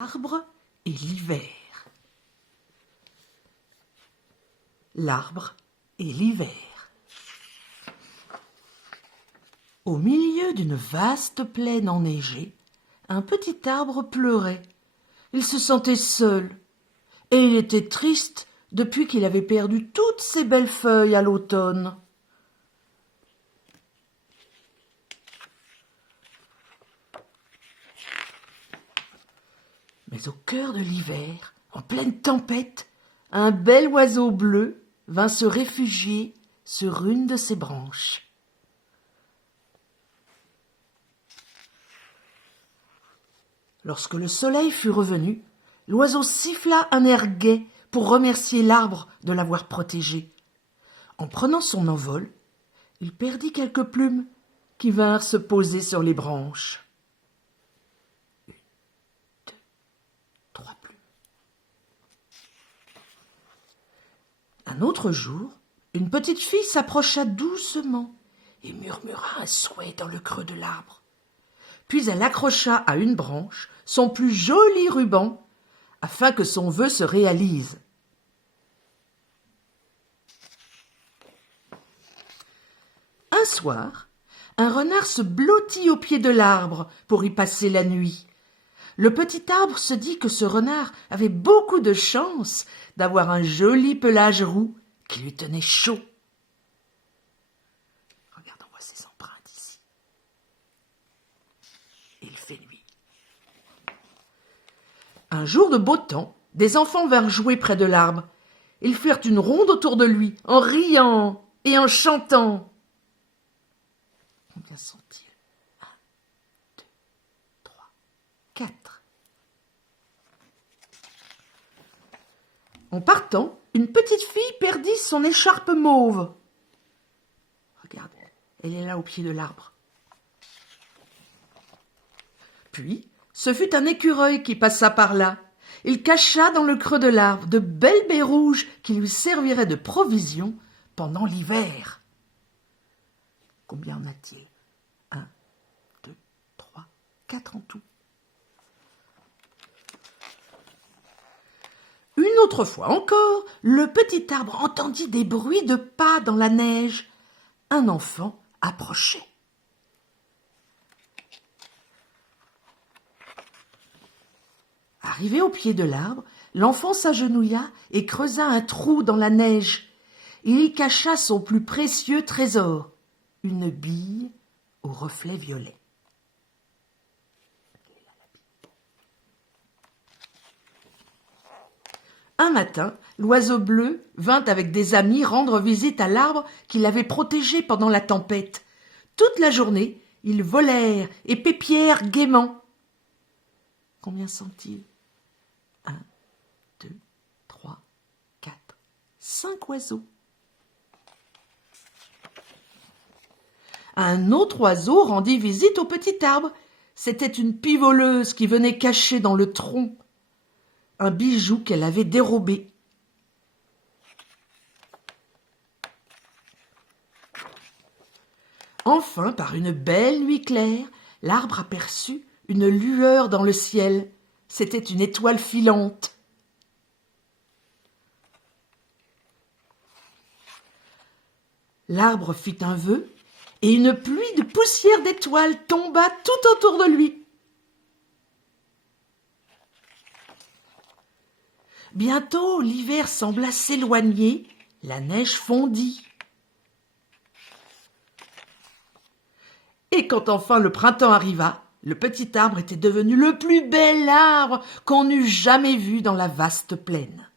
L'arbre et l'hiver. L'arbre et l'hiver. Au milieu d'une vaste plaine enneigée, un petit arbre pleurait. Il se sentait seul, et il était triste depuis qu'il avait perdu toutes ses belles feuilles à l'automne. Mais au cœur de l'hiver, en pleine tempête, un bel oiseau bleu vint se réfugier sur une de ses branches. Lorsque le soleil fut revenu, l'oiseau siffla un air gai pour remercier l'arbre de l'avoir protégé. En prenant son envol, il perdit quelques plumes qui vinrent se poser sur les branches. 3 plumes. Un autre jour, une petite fille s'approcha doucement et murmura un souhait dans le creux de l'arbre. Puis elle accrocha à une branche son plus joli ruban afin que son vœu se réalise. Un soir, un renard se blottit au pied de l'arbre pour y passer la nuit. Le petit arbre se dit que ce renard avait beaucoup de chance d'avoir un joli pelage roux qui lui tenait chaud. Regarde, on voit ses empreintes ici. Il fait nuit. Un jour de beau temps, des enfants vinrent jouer près de l'arbre. Ils firent une ronde autour de lui, en riant et en chantant. Combien sont-ils? 1, 2, 3, 4. En partant, une petite fille perdit son écharpe mauve. Regarde, elle est là au pied de l'arbre. Puis, ce fut un écureuil qui passa par là. Il cacha dans le creux de l'arbre de belles baies rouges qui lui serviraient de provision pendant l'hiver. Combien en a-t-il? 1, 2, 3, 4 en tout. Une autre fois encore, le petit arbre entendit des bruits de pas dans la neige. Un enfant approchait. Arrivé au pied de l'arbre, l'enfant s'agenouilla et creusa un trou dans la neige. Il y cacha son plus précieux trésor, une bille au reflet violet. Un matin, l'oiseau bleu vint avec des amis rendre visite à l'arbre qu'il avait protégé pendant la tempête. Toute la journée, ils volèrent et pépièrent gaiement. Combien sont-ils? 1, 2, 3, 4, 5 oiseaux. Un autre oiseau rendit visite au petit arbre. C'était une pie voleuse qui venait cacher dans le tronc un bijou qu'elle avait dérobé. Enfin, par une belle nuit claire, l'arbre aperçut une lueur dans le ciel. C'était une étoile filante. L'arbre fit un vœu et une pluie de poussière d'étoiles tomba tout autour de lui. Bientôt, l'hiver sembla s'éloigner, la neige fondit. Et quand enfin le printemps arriva, le petit arbre était devenu le plus bel arbre qu'on eût jamais vu dans la vaste plaine.